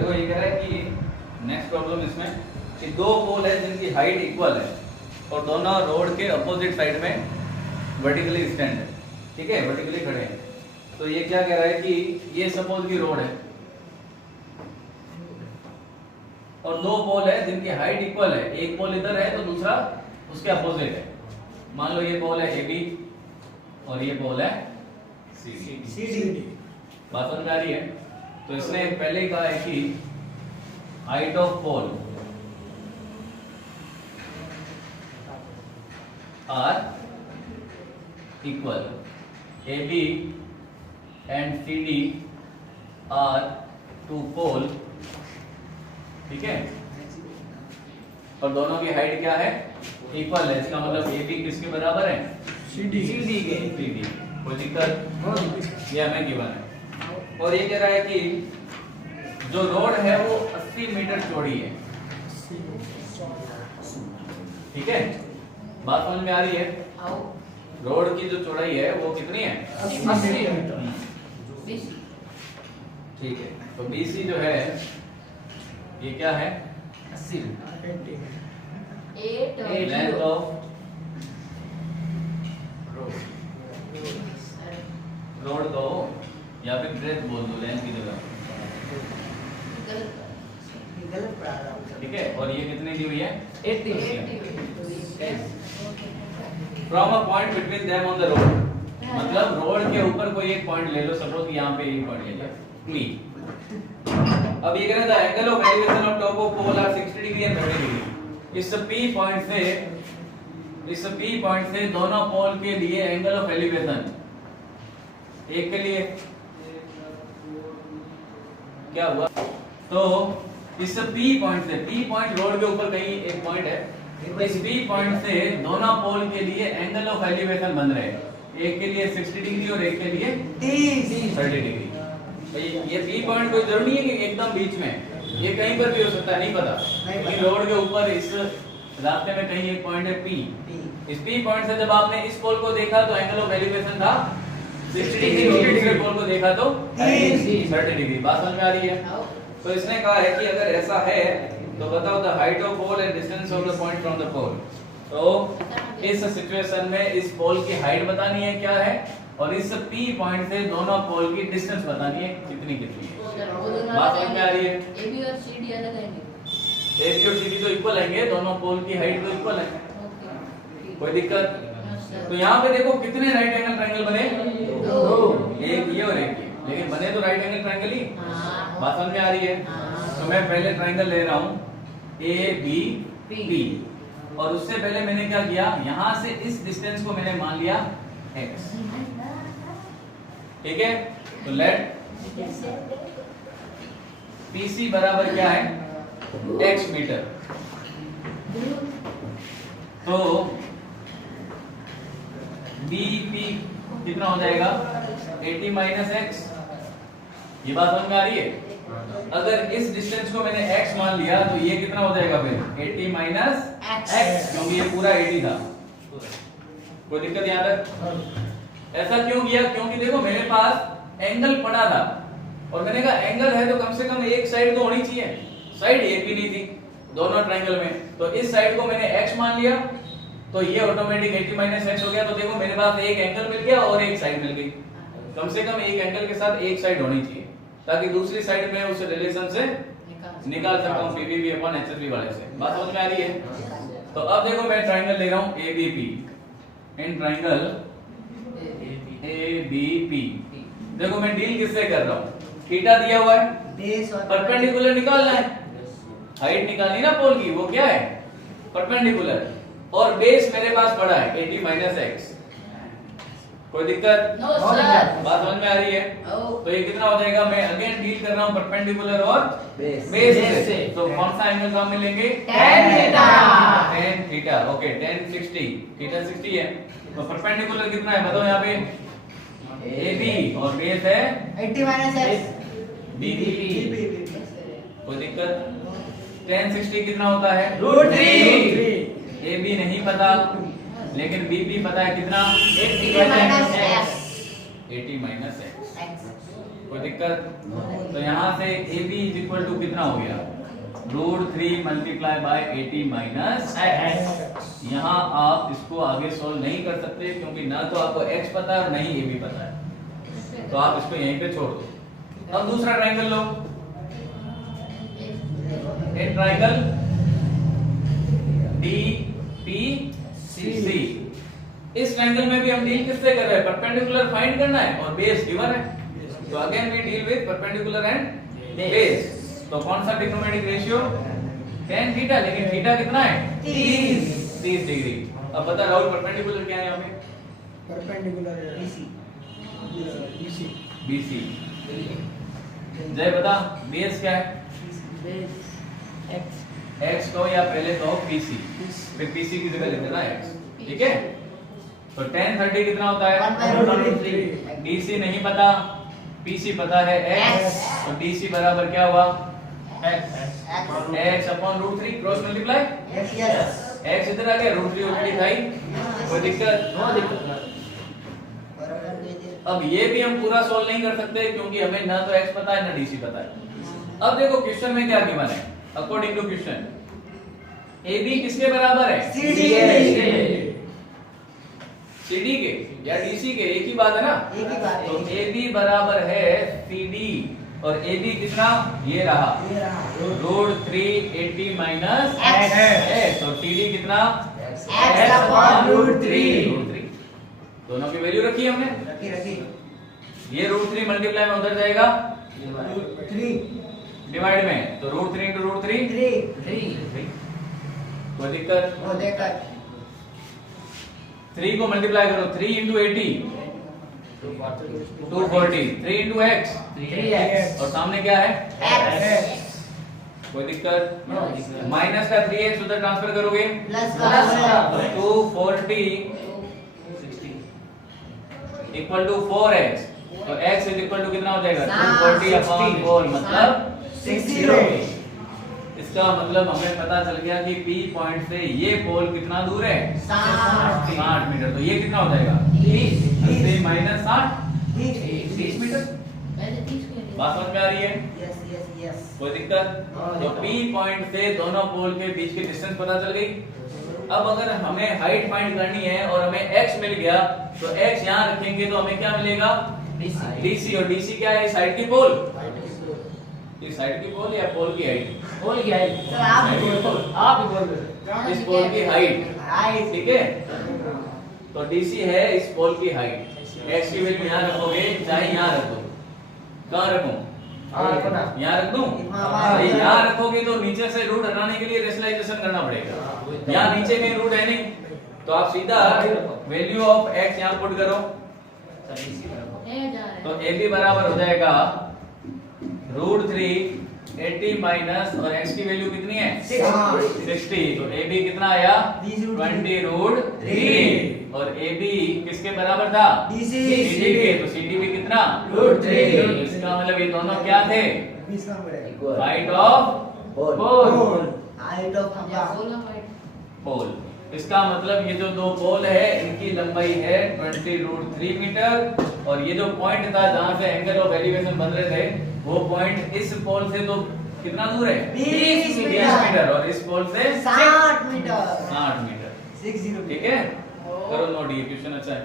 देखो ये कह रहा है कि नेक्स्ट प्रॉब्लम इसमें कि दो पोल है जिनकी हाइट इक्वल है और दोनों रोड के अपोजिट साइड में वर्टिकली स्टैंड है, ठीक है, वर्टिकली खड़े हैं। तो ये क्या कह रहा है कि ये सपोज की रोड है और दो पोल है जिनकी हाइट इक्वल है, एक पोल इधर है तो दूसरा उसके अपोजिट है। मान लो ये पोल है ए बी और ये पोल है सी डी। बात समझ आ रही है? तो इसने पहले ही कहा है कि height of pole are equal A B and C D are two pole, ठीक है, और दोनों की हाइट क्या है? इक्वल है। इसका मतलब ए बी किसके बराबर है? सी डी के। कोई दिक्कत? ये हमें गिवन है। और ये कह रहा है कि जो रोड है वो 80 मीटर चौड़ी है, ठीक है। बात समझ में आ रही है? रोड की जो चौड़ाई है वो कितनी है? 80 मीटर, ठीक है। तो BC जो है ये क्या है? 80 लेंथ ऑफ रोड दो या फिर ब्रेथ बोल दो लेंथ की जगह, ठीक है। और ये कितनी दी हुई है? 80। From a point between them on the road, मतलब रोड के ऊपर कोई एक पॉइंट ले लो, सपोज कि यहाँ पे एक पॉइंट ले लो P। अब ये कह रहा था angle of elevation of top of pole are 60 degree and 30 degree. इस P पॉइंट से दोनों पोल के लिए एंगल ऑफ एलिवेशन, एक के लिए क्या हुआ? तो इस P पॉइंट रोड के ऊपर कहीं एक पॉइंट है, इस P पॉइंट से दोनों पोल के लिए एंगल ऑफ एलिवेशन बन रहे हैं, एक के लिए 60 डिग्री और एक के लिए 30 डिग्री। ये P पॉइंट कोई जरूरी है कि एकदम बीच में, ये कहीं पर भी हो सकता है, नहीं पता कि रोड के ऊपर इस रास्ते में कहीं एक पॉइंट है P। इस P पॉइंट से जब आपने इस पोल को देखा तो एंगल ऑफ एलिवेशन था 60 डिग्री, दूसरे पोल को देखा तो 30 डिग्री। बात समझ में आ रही है? तो इसने कहा है कि अगर ऐसा है तो बताओ the height of pole and distance of the point from the pole. तो इस सिचुएशन में इस पोल की हाइट बतानी है क्या है, और इस P पॉइंट से दोनों पोल की डिस्टेंस बतानी है कितनी है। बात समझ में आ रही है? AB और CD अलग है? AB और CD तो इक्वल है, दोनों पोल की हाइट तो इक्वल है, कोई दिक्कत? तो यहाँ पे देखो कितने राइट एंगल ट्रायंगल बने? दो, एक ये और एक ये, लेकिन बने तो राइट एंगल ट्रायंगल ही। बात समझ में आ रही है? तो मैं पहले ट्रायंगल ले रहा हूँ ABP, और उससे पहले मैंने क्या किया, यहाँ से इस डिस्टेंस को मैंने मान लिया x, ठीक है। तो लेट PC बराबर क्या है? x metre. तो BP कितना हो जाएगा? 80 माइनस x। ये बात समझ में आ रही है? अगर इस डिस्टेंस को मैंने x मान लिया तो ये कितना हो जाएगा फिर? 80 माइनस x, क्योंकि ये पूरा 80 था। कोई दिक्कत यहाँ तक? ऐसा क्यों किया? क्योंकि देखो मेरे पास एंगल पड़ा था और मैंने कहा एंगल है तो कम से कम एक साइड तो होनी चाहिए, साइड एक भी नहीं थी दोनों ट्रायंगल में। तो इस साइड को मैंने x मान लिया तो ये ऑटोमेटिक 80 माइनस x हो गया। तो देखो मेरे पास एक एंगल मिल गया और एक साइड मिल गई। कम से कम एक एंगल के साथ एक साइड होनी चाहिए ताकि दूसरी साइड में उस रिलेशन से निकाल सकता हूं PBB अपॉन HSB वाले से। बात समझ में आ रही है? तो अब देखो मैं ट्रायंगल ले रहा हूं ABP। इन ट्रायंगल ABP देखो मैं डील किससे कर रहा हूं? थीटा दिया हुआ है, परपेंडिकुलर निकालना है, हाइट निकालनी ना पोल की, वो क्या है? परपेंडिकुलर, और बेस मेरे पास पड़ा है 80 माइनस x। कोई दिक्कत? No sir. बात समझ में आ रही है? तो ये कितना हो जाएगा? मैं अगेन डील कर रहा हूँ परपेंडिकुलर और बेस से। तो कौन सा एंगल काम मिलेंगे? tan theta. tan theta, okay. tan 60, theta 60 है। तो परपेंडिकुलर कितना है बताओ यहाँ पे? AB और बेस है 80 माइनस x BB। कोई दिक्कत? tan 60 कितना होता है? √3। AB नहीं पता लेकिन BB पता है कितना? 80 माइनस x। 80 minus x। कोई दिक्कत? तो यहाँ से AB इज इक्वल टू कितना हो गया? √3 मल्टीप्लाई बाय 80 माइनस x। यहाँ आप इसको आगे सॉल्व नहीं कर सकते क्योंकि ना तो आपको x पता है और नहीं AB पता है, तो आप इसको यहीं पे छोड़ दो। अब दूसरा ट्रायंगल लो, एक ट्रायंगल DPC। इस ट्रायंगल में भी हम डील किससे कर रहे हैं? परपेंडिकुलर फाइंड करना है और बेस गिवन है, तो again we deal with perpendicular and base. तो कौन सा ट्रिग्नोमेट्रिक रेशियो? tan थीटा, लेकिन थीटा कितना है? 30 डिग्री। अब बता राहुल, परपेंडिकुलर क्या है यहाँ पे? Perpendicular BC। जय बता, बेस क्या है? x को या पहले तो PC, फिर PC की जगह लिख देना x, ठीक है? तो tan 30 कितना होता है? 1/√3। DC नहीं पता, PC पता है x, तो DC बराबर क्या हुआ? x upon √3 cross multiply, Yes, yes. x इधर आ गया, √3 ऊपर लिखाई, कोई दिक्कत? नो दिक्कत। अब ये भी हम पूरा सॉल्व नहीं कर सकते क्योंकि हमें ना तो x पता है ना DC पता है। अब देखो क्वेश्चन में क्या गिवन है, अकॉर्डिंग टू क्वेश्चन AB किसके बराबर है? CD के या DC के, एक ही बात है ना? एक ही बात है। तो AB बराबर है CD और AB कितना? ये रहा √3 80 माइनस x, और CD कितना? X upon √3। दोनों की वैल्यू रखी हमने, रखी। ये √3 मल्टीप्लाई में उधर जाएगा 3 डिवाइड में, तो √3 into √3 3 कोई दिक्कत? वो देखकर 3 को मल्टीप्लाई करो, 3 into 80 240, 3 into x 3x और सामने क्या है? x कोई दिक्कत? माइनस का 3x उधर ट्रांसफर करोगे, प्लस का 240 इक्वल टू 4x, तो x इज इक्वल टू कितना हो जाएगा? 240 अपॉन 4 मतलब 60। इसका मतलब हमें पता चल गया कि P पॉइंट से ये पोल कितना दूर है? 60 मीटर। तो ये कितना हो जाएगा? 80 माइनस 60 30 मीटर। बात समझ में आ रही है? यस कोई दिक्कत? तो P पॉइंट से दोनों पोल के बीच की डिस्टेंस पता चल गई। अब अगर हमें हाइट फाइंड करनी है और हमें x मिल गया, तो x यहाँ रखेंगे तो हमें क्या मिलेगा? DC, और DC क्या है? साइड की पोल, इस साइड की पोल या पोल की हाइट? बोल गया है। सर आप भी बोल आप ही बोल रहे इस पोल की हाइट, हाइट ठीक है? तो DC है इस पोल की हाइट। x की वैल्यू यहाँ रखोगे, चाहे यहाँ रखो, कहाँ रखूं? यहाँ रख दूं? यहाँ रखोगे तो नीचे से रूट हटाने के लिए रेशनलाइजेशन करना पड़ेगा। यहाँ नीचे कहीं रूट है नहीं, तो आप सीधा वैल्यू ऑफ x यहाँ पुट करो, तो AB बराबर हो जाएगा √3 80 माइनस, और x की वैल्यू कितनी है? 60। तो AB कितना आया? 20√3, और AB किसके बराबर था? DC CD के, तो CD भी कितना? √3। इसका मतलब ये दोनों क्या थे? हाइट ऑफ हाइट ऑफ पोल। इसका मतलब ये जो दो पोल है इनकी लंबाई है 20√3 मीटर, और ये जो पॉइंट था जहां से एंगल ऑफ एलिवेशन बन रहे थे, वो पॉइंट इस पोल से तो कितना दूर है? 20 मीटर, और इस पोल से 60 मीटर 60 मीटर। 60। ठीक है, करो नोट, ये क्वेश्चन अच्छा है।